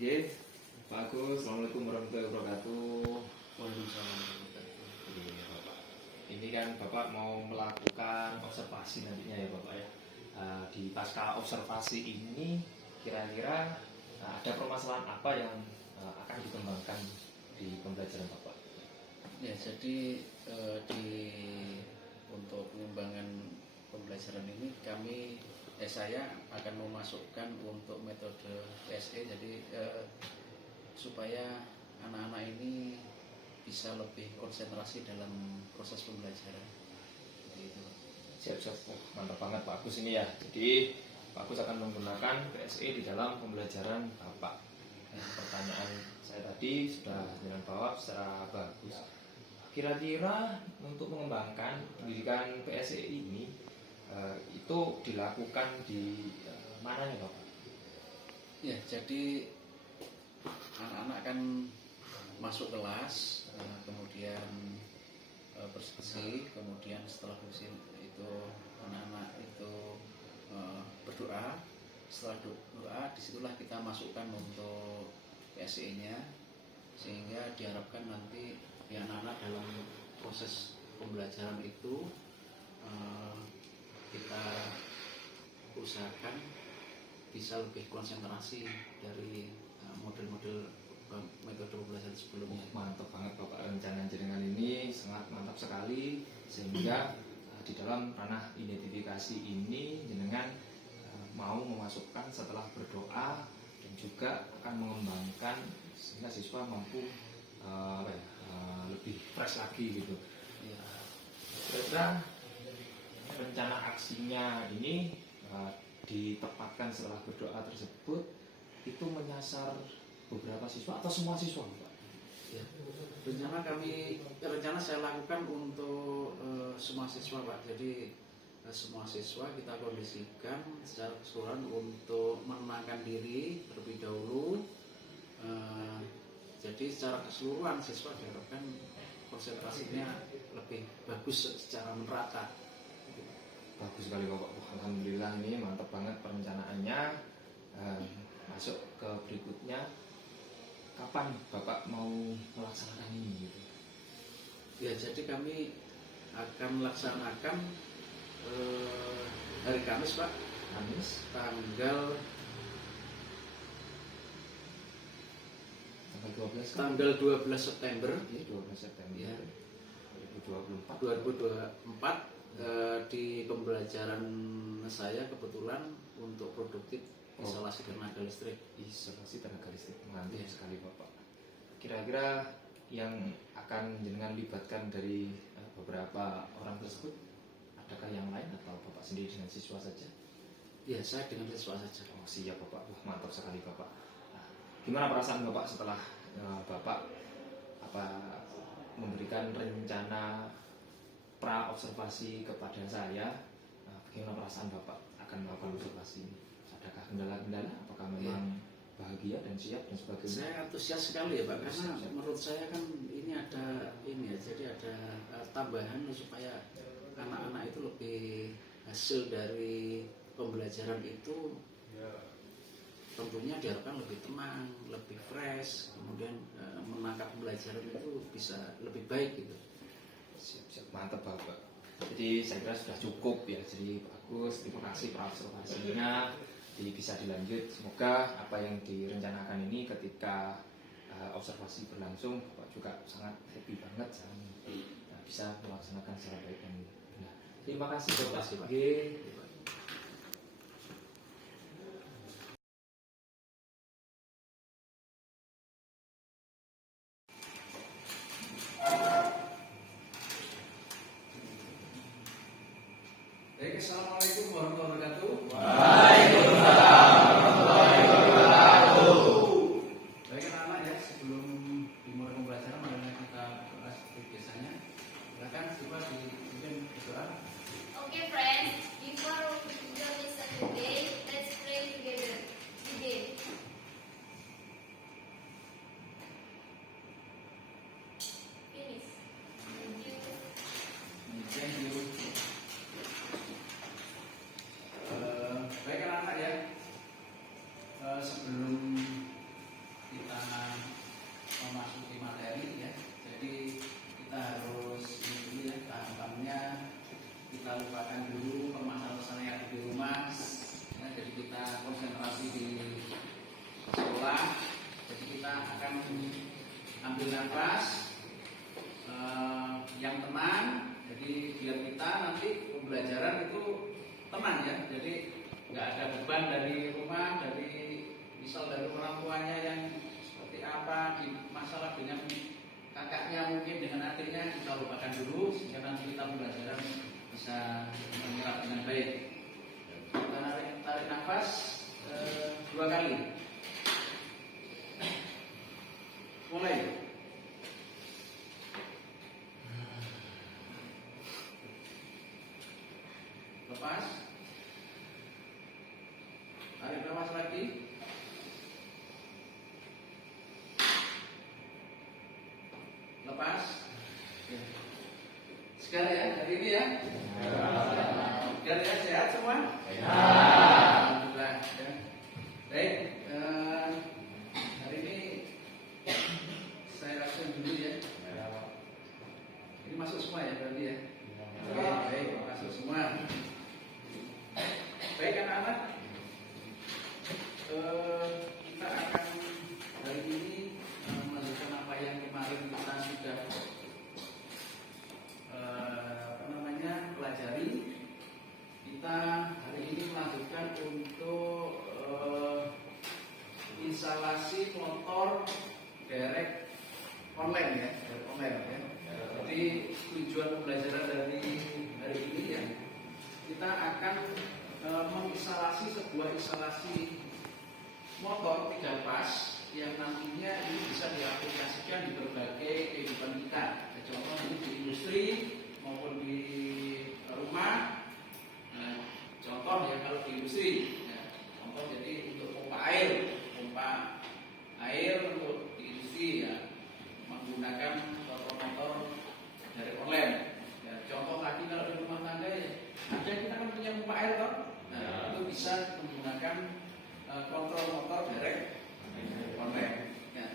Ye, Pak Agus, Assalamualaikum warahmatullahi wabarakatuh. Waalaikumsalam warahmatullahi wabarakatuh. Iya, Bapak. Ini kan Bapak mau melakukan observasi nantinya ya Bapak ya. Di pasca observasi ini kira-kira ada permasalahan apa yang akan dikembangkan di pembelajaran Bapak? Ya, jadi untuk pengembangan pembelajaran ini saya akan memasukkan untuk metode PSE, jadi supaya anak-anak ini bisa lebih konsentrasi dalam proses pembelajaran. Gitu. Siap-siap, mantap banget Pak Agus ini ya. Jadi Pak Agus akan menggunakan PSE di dalam pembelajaran Bapak. Pertanyaan saya tadi sudah dengan jawab secara bagus. Kira-kira untuk mengembangkan pendidikan PSE ini itu dilakukan di mana nih Bapak? Ya, jadi anak-anak kan masuk kelas, kemudian bersih, kemudian setelah bersih itu anak-anak itu berdoa. Setelah doa, disitulah kita masukkan untuk PSE-nya, sehingga diharapkan nanti ya anak-anak dalam proses pembelajaran itu kita usahakan bisa lebih konsentrasi dari model-model metode pembelajaran sebelumnya. Mantap banget Bapak, rencana jenengan ini sangat mantap sekali, sehingga di dalam ranah identifikasi ini jenengan mau memasukkan setelah berdoa dan juga akan mengembangkan sehingga siswa mampu lebih fresh lagi gitu. Ya. Kira-kira rencana aksinya ini ditempatkan setelah berdoa tersebut itu menyasar beberapa siswa atau semua siswa Pak? Ya. Rencana saya lakukan untuk semua siswa Pak. Jadi semua siswa kita kondisikan secara keseluruhan untuk menenangkan diri terlebih dahulu. Jadi secara keseluruhan siswa diharapkan konsentrasinya lebih bagus secara merata. Bagus sekali Bapak, alhamdulillah ini mantap banget perencanaannya. Masuk ke berikutnya, kapan Bapak mau melaksanakan ini gitu? Ya, jadi kami akan melaksanakan hari Kamis Pak. Kamis tanggal 12 September ya, 12 September ya, 2024 di pembelajaran saya kebetulan untuk produktif isolasi tenaga listrik. Isolasi tenaga listrik, mantap sekali Bapak. Kira-kira yang akan jenengan libatkan dari beberapa orang tersebut, adakah yang lain atau Bapak sendiri dengan siswa saja? Ya, saya dengan siswa saja. Oh siap Bapak, wah mantap sekali Bapak. Nah, gimana perasaan Bapak setelah Bapak memberikan rencana pra observasi kepada saya? Bagaimana perasaan Bapak akan melakukan observasi ini? Adakah kendala-kendala? Apakah memang bahagia dan siap dan sebagainya? Saya antusias sekali ya Pak, karena menurut saya kan ini ada jadi ada tambahan supaya anak-anak itu lebih hasil dari pembelajaran itu tentunya diharapkan lebih tenang, lebih fresh, kemudian menangkap pembelajaran itu bisa lebih baik gitu. Siap, mantap Bapak. Jadi saya kira sudah cukup ya. Jadi bagus, terima kasih pra observasinya. Jadi bisa dilanjut. Semoga apa yang direncanakan ini ketika observasi berlangsung Bapak juga sangat happy banget bisa melaksanakan secara baik dan benar. Terima kasih Bapak. Assalamualaikum warahmatullahi wabarakatuh. Waalaikumsalam warahmatullahi wabarakatuh. Baik anak-anak ya, sebelum dimulai pembelajaran marilah kita berdoa seperti biasanya. Silakan siswa dipimpin berdoa. Okay, friends, before we begin lesson today, let's pray together. Begin. Finish. Thank you. Thank you. ambil nafas yang tenang. Jadi biar kita nanti pembelajaran itu tenang ya. Jadi nggak ada beban dari rumah, misal dari orang tuanya yang seperti apa, masalah dengan kakaknya mungkin dengan adiknya kita lupakan dulu sehingga nanti kita pembelajaran bisa menyerap dengan baik. Kita tarik nafas 2 kali. Mulai. Lepas. Tarik nafas lagi. Lepas. Sekarang ya, hari ini ya. Sekarang ya, sehat semua? Alhamdulillah. Ya. Baik, hari ini saya langsung dulu ya. Ini masuk semua ya berarti ya. Baik, masuk semua. Baik anak-anak, kita akan hari ini melanjutkan apa yang kemarin kita sudah pelajari. Kita hari ini melanjutkan untuk instalasi motor derek online ya, Jadi tujuan pembelajaran dari hari ini ya, kita akan menginstalasi sebuah instalasi motor 3 pas yang nantinya ini bisa diaplikasikan di berbagai kehidupan kita. Contoh ini di industri maupun di rumah. Nah, contoh ya kalau di industri, contoh jadi untuk pompa air untuk di industri ya menggunakan motor dari online. Ya, contoh lagi kalau di rumah tangga ya, ada kita kan punya pompa air kan, nah, itu bisa menggunakan kontrol motor direct online. Ya.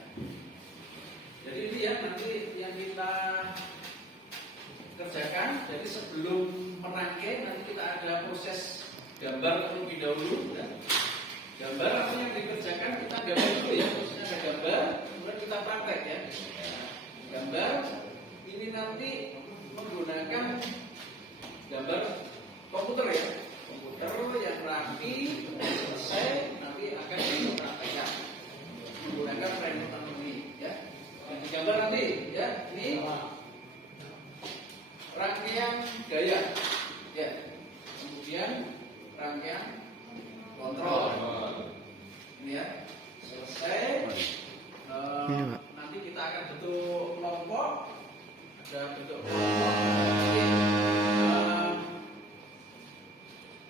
Jadi ini ya nanti yang kita kerjakan. Jadi sebelum merangkai nanti kita ada proses gambar terlebih dahulu. Ya. Gambar apa yang dikerjakan kita gambar dulu ya. Maksudnya ada gambar, kemudian kita praktek ya. Gambar ini nanti menggunakan gambar komputer ya. Komputer yang rapi selesai nanti akan dipraktekkan menggunakan framework ini ya. Yang digambar nanti ya ini rangkaian gaya ya, kemudian rangkaian kontrol ini ya. Selesai nanti kita akan bentuk kelompok, ada bentuk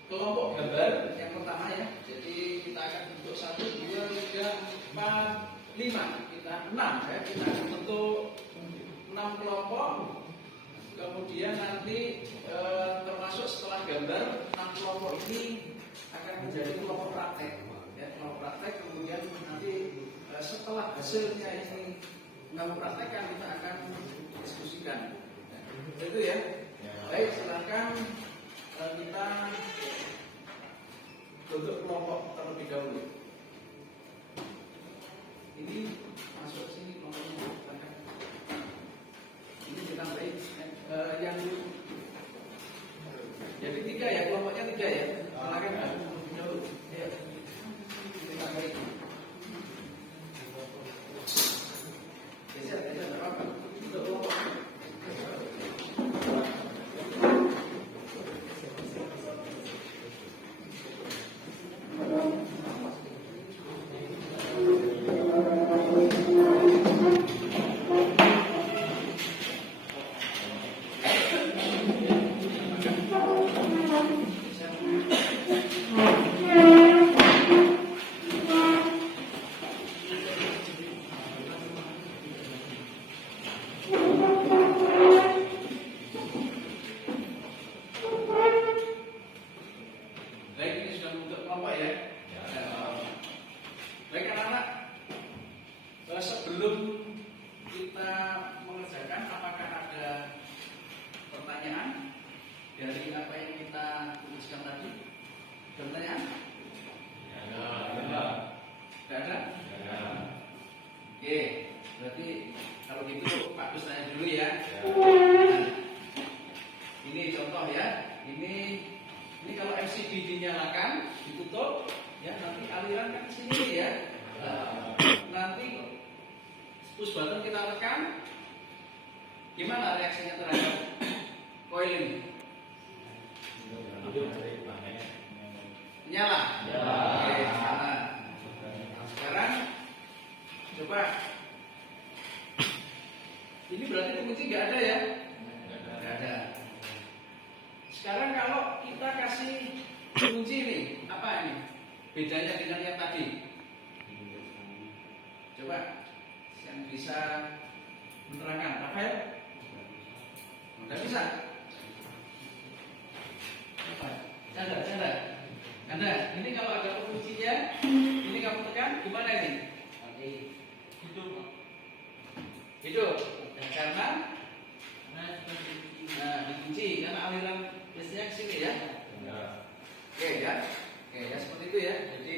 kelompok gambar yang pertama ya. Jadi kita akan bentuk 1, 2, 3, 4, 5, kita 6 ya. Kita akan bentuk 6 kelompok. Kemudian nanti termasuk setelah gambar 6 kelompok ini akan menjadi kelompok praktek ya, kelompok praktek. Kemudian nanti setelah hasilnya ini mempraktekkan kita akan diskusikan itu ya. Baik, silakan kita bentuk kelompok terlebih dahulu. Ini masuk sini kelompoknya. Ini kita baik yang jadi 3 ya, kelompoknya 3 ya. Silakan dulu. Ya. Kita baik. Bisa berapa? Untuk kelompok. Sebelum kita mengerjakan, apakah ada pertanyaan dari apa yang kita tuliskan tadi? Pertanyaan? Tidak ada? Tidak ada? Oke. Berarti kalau gitu Pak Gus tanya dulu ya. Nah, ini contoh ya. Ini kalau MCB dinyalakan, ditutup, ya nanti aliran kan sini ya. Nanti push button kita tekan, gimana reaksinya terhadap koil ini? Nyala. Oke, nyala. Sekarang coba. Ini berarti kunci nggak ada ya? Nggak ada. Sekarang kalau kita kasih kunci ini, apa ini? Bedanya dengan yang tadi? Coba yang bisa menerangkan, Rafael? Nggak bisa? Apa? Canda. Ini kalau ada kuncinya, ini kamu tekan, gimana ini? Hidup. Karena dikunci karena aliran listriknya ke sini ya. Oke ya seperti itu ya. Jadi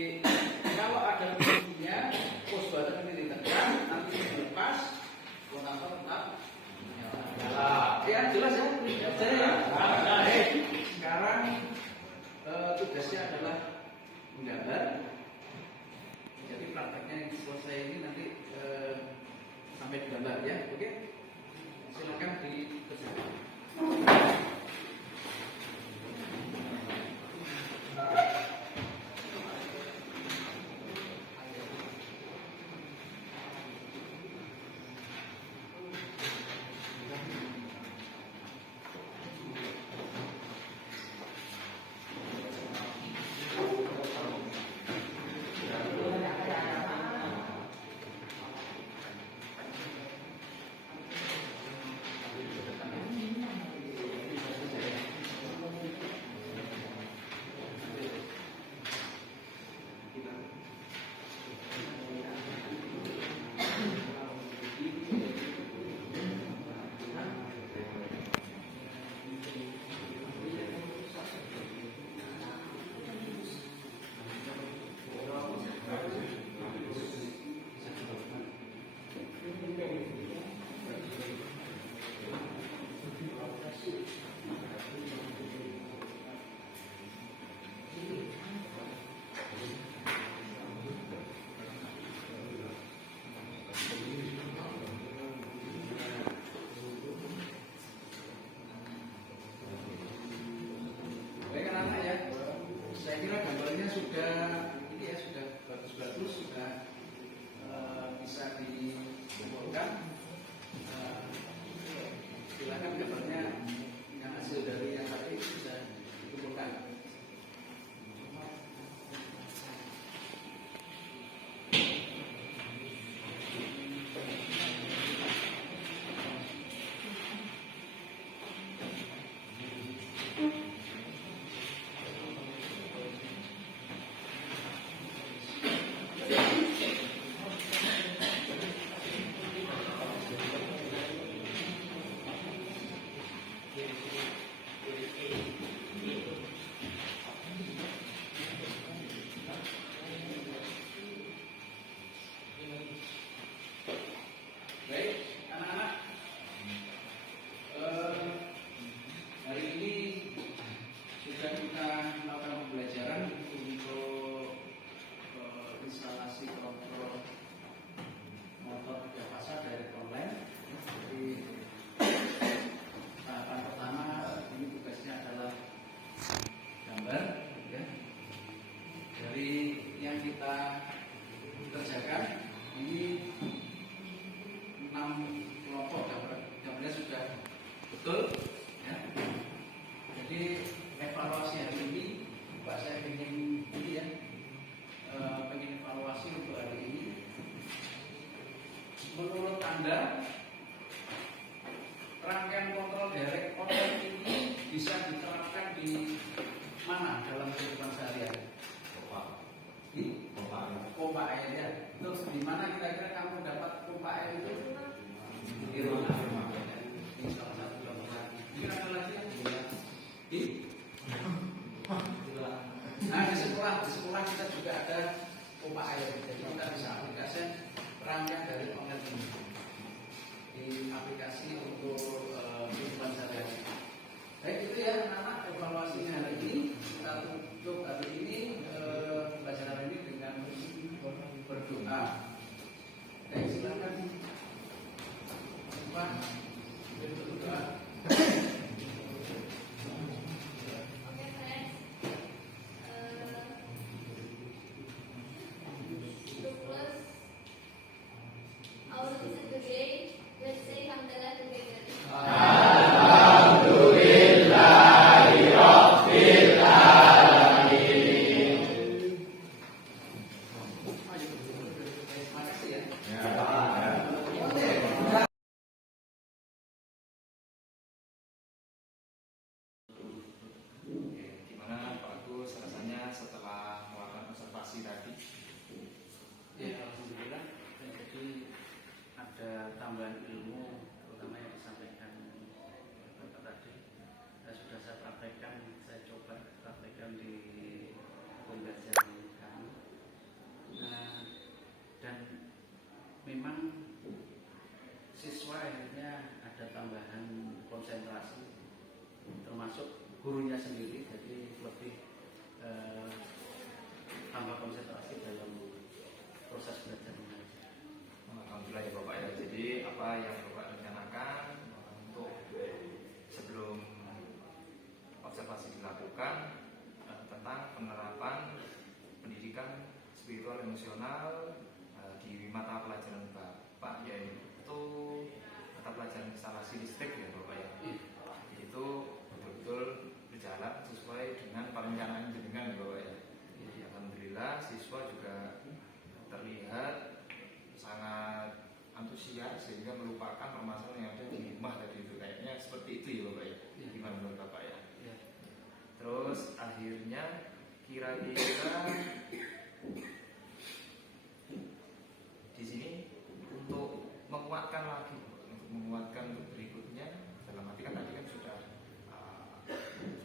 kalau ada kuncinya, push button ini ditekan, nanti dilepas, kontaktor tetap nyala. Ya jelas ya. Sekarang tugasnya adalah menggambar. Jadi prakteknya yang selesai ini nanti sampai digambar ya. Oke. Silakan dikerjakan. Saya kira gambarnya sudah ini ya, sudah bagus-bagus, sudah bisa dikumpulkan. Silakan gambarnya yang hasil dari yang tadi sudah dikumpulkan. Betul ya. Jadi evaluasi hari ini Pak, saya ingin ini ya, pengen evaluasi untuk hari ini. Menurut Anda rangkaian kontrol direct online ini bisa diterapkan di mana dalam kehidupan sehari-hari? Pompa air ya. Terus di mana kira-kira kamu dapat pompa air itu? Di rumah. Ini salah satu gambaran. Ini ada lagi yang nah di sekolah kita juga ada pompa air. Jadi kita bisa aplikasi rangkaian dari online ini. tambahan konsentrasi, termasuk gurunya sendiri, jadi lebih tambah konsentrasi dalam proses belajar mengajar. Alhamdulillah ya Bapak ya. Jadi apa yang Bapak rencanakan untuk sebelum observasi dilakukan tentang penerapan pendidikan spiritual emosional di mata pelajaran Bapak, yaitu mata pelajaran instalasi listrik ya Bapak ya. Itu betul-betul berjalan sesuai dengan perencanaan jenengan ya Bapak ya. Jadi alhamdulillah siswa juga terlihat sangat antusias sehingga melupakan permasalahan yang ada di rumah tadi itu, kayaknya seperti itu ya Bapak ya. Gimana menurut Bapak ya? Terus akhirnya kira-kira di sini untuk menguatkan lagi, untuk menguatkan berikutnya, dalam arti kan tadi kan sudah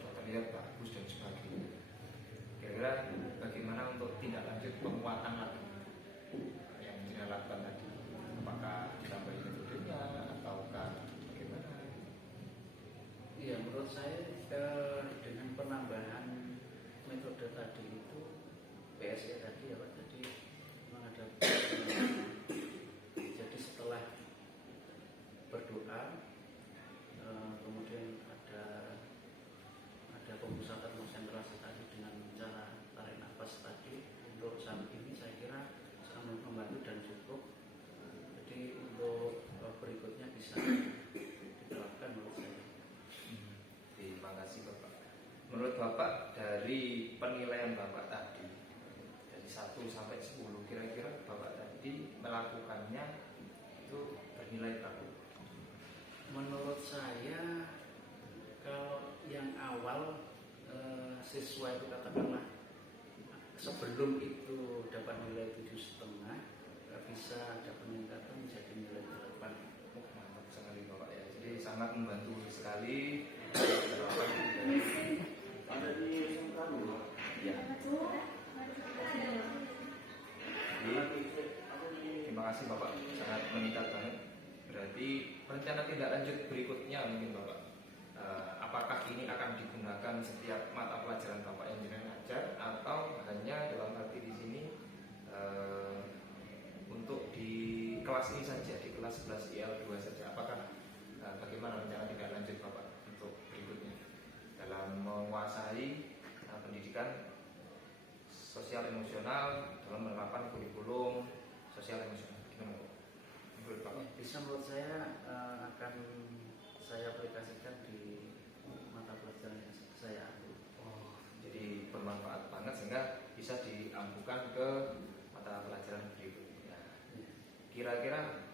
terlihat bagus dan sebagainya. Kira-kira bagaimana untuk tindak lanjut penguatan lagi yang dilakukan tadi? Apakah ditambahi metodenya ataukah bagaimana? Iya, menurut saya dengan penambahan metode tadi itu PSE tadi ya Pak, jadi memang ada jadi setelah berdoa kemudian ada pemusatan konsentrasi tadi dengan cara tarik nafas tadi. Untuk saat ini saya kira sangat membantu dan cukup. Jadi untuk berikutnya bisa diterapkan menurut saya. Terima kasih Bapak. Menurut Bapak dari penilaian Bapak tadi dari 1 sampai 10, kira-kira Bapak tadi melakukannya itu bernilai berapa? Menurut saya kalau yang awal siswa itu katakanlah sebelum itu dapat nilai 7,5, bisa ada peningkatan menjadi nilai 8. Mantap sekali Bapak ya. Jadi sangat membantu sekali. Ya. Terima kasih Bapak, sangat meningkat banget. Berarti rencana tindak lanjut berikutnya mungkin Bapak, apakah ini akan digunakan setiap mata pelajaran Bapak yang jenengan ajar, atau hanya dalam arti di sini untuk di kelas ini saja, di kelas 11 IL2 saja? Apakah bagaimana rencana tindak lanjut Bapak untuk berikutnya dalam menguasai pendidikan sosial emosional dalam menerapkan kurikulum sosial emosional? Gimana Pak? Menurut Bapak? Bisa, menurut saya akan saya aplikasikan di mata pelajaran yang saya ambil. Jadi bermanfaat banget sehingga bisa diampukan ke mata pelajaran berikutnya. Kira-kira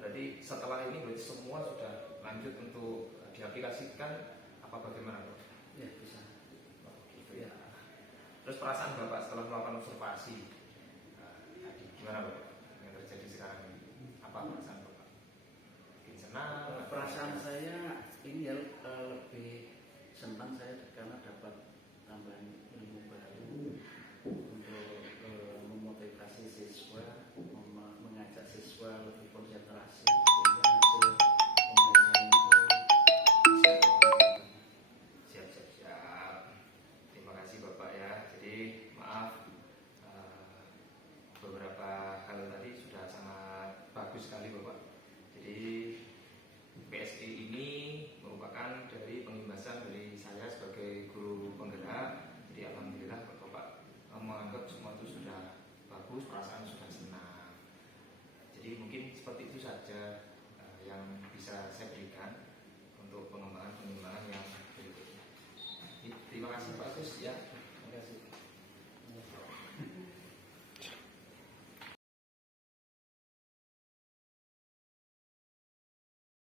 berarti setelah ini berarti semua sudah lanjut untuk diaplikasikan apa bagaimana Pak? Ya, bisa. Gitu ya. Terus perasaan Bapak setelah melakukan observasi tadi gimana Bapak yang terjadi sekarang ini? Apa perasaan Bapak? Mungkin senang? Perasaan saya ini ya lebih senang saya karena dapat tambahan ilmu baru untuk memotivasi siswa, mengajak siswa lebih konsentrasi sehingga hasil pembelajaran itu bisa berkembang. Siap. Terima kasih Bapak ya. Jadi maaf beberapa hal tadi sudah sangat bagus sekali Bapak. Jadi PSE ini merupakan dari pengimbasan dari saya sebagai guru penggerak. Jadi alhamdulillah Bapak menganggap semua itu sudah bagus, perasaan sudah senang. Jadi mungkin seperti itu saja yang bisa saya berikan untuk pengembangan yang berikutnya. Terima kasih Pak Gus ya.